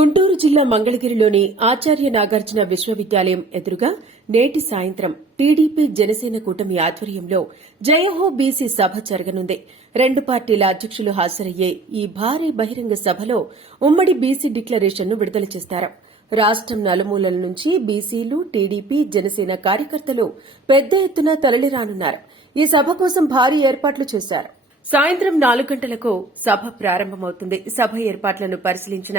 గుంటూరు జిల్లా మంగళగిరిలోని ఆచార్య నాగార్జున విశ్వవిద్యాలయం ఎదురుగా నేటి సాయంత్రం టీడీపీ జనసేన కూటమి ఆధ్వర్యంలో జయహో బీసీ సభ జరగనుంది. రెండు పార్టీల అధ్యకులు హాజరయ్యే ఈ భారీ బహిరంగ సభలో ఉమ్మడి బీసీ డిక్లరేషన్ను విడుదల చేస్తారు. రాష్టం నలుమూలల నుంచి బీసీలు, టీడీపీ, జనసేన కార్యకర్తలు పెద్ద ఎత్తున తరలిరానున్నారు. ఈ సభ కోసం భారీ ఏర్పాట్లు చేశారు. సాయంత్రం 4 గంటలకు సభ ప్రారంభమవుతుంది. సభ ఏర్పాట్లను పరిశీలించిన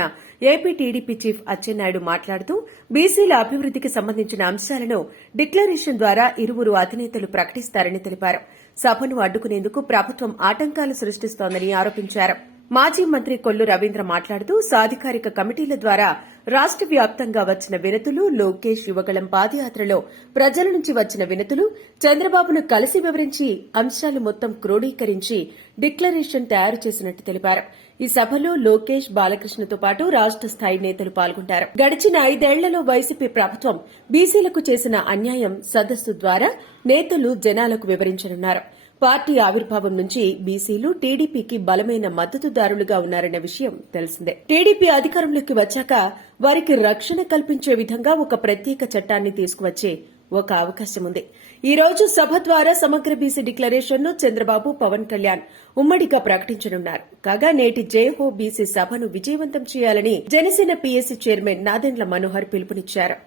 ఏపీ టీడీపీ చీఫ్ అచ్చెన్నాయుడు మాట్లాడుతూ బీసీల అభివృద్దికి సంబంధించిన అంశాలను డిక్లరేషన్ ద్వారా ఇరువురు అధినేతలు ప్రకటిస్తారని తెలిపారు. సభను అడ్డుకునేందుకు ప్రభుత్వం ఆటంకాలు సృష్టిస్తోందని ఆరోపించారు. మాజీ మంత్రి కొల్లు రవీంద్ర మాట్లాడుతూ సాధికారిక కమిటీల ద్వారా రాష్ట వ్యాప్తంగా వచ్చిన వినతులు, లోకేష్ యువగళం పాదయాత్రలో ప్రజల నుంచి వచ్చిన వినతులు, చంద్రబాబును కలిసి వివరించి అంశాలు మొత్తం క్రోడీకరించి డిక్లరేషన్ తయారు చేసినట్టు తెలిపారు. ఈ సభలో లోకేష్, బాలకృష్ణతో పాటు రాష్ట స్థాయి నేతలు పాల్గొంటారు. గడిచిన 5 ఏళ్లలో వైసీపీ ప్రభుత్వం బీసీలకు చేసిన అన్యాయం సదస్సు ద్వారా నేతలు జనాలకు వివరించనున్నారు. పార్టీ ఆవిర్భావం నుంచి బీసీలు టీడీపీకి బలమైన మద్దతుదారులుగా ఉన్నారన్న విషయం తెలిసిందే. టీడీపీ అధికారంలోకి వచ్చాక వారికి రక్షణ కల్పించే విధంగా ఒక ప్రత్యేక చట్టాన్ని తీసుకువచ్చే ఒక అవకాశం ఉంది. ఈ రోజు సభ ద్వారా సమగ్ర బీసీ డిక్లరేషన్ను చంద్రబాబు, పవన్ కళ్యాణ్ ఉమ్మడిగా ప్రకటించనున్నారు. కాగా నేటి జయహో బీసీ సభను విజయవంతం చేయాలని జనసేన పీఎస్సీ చైర్మన్ నాదెండ్ల మనోహర్ పిలుపునిచ్చారు.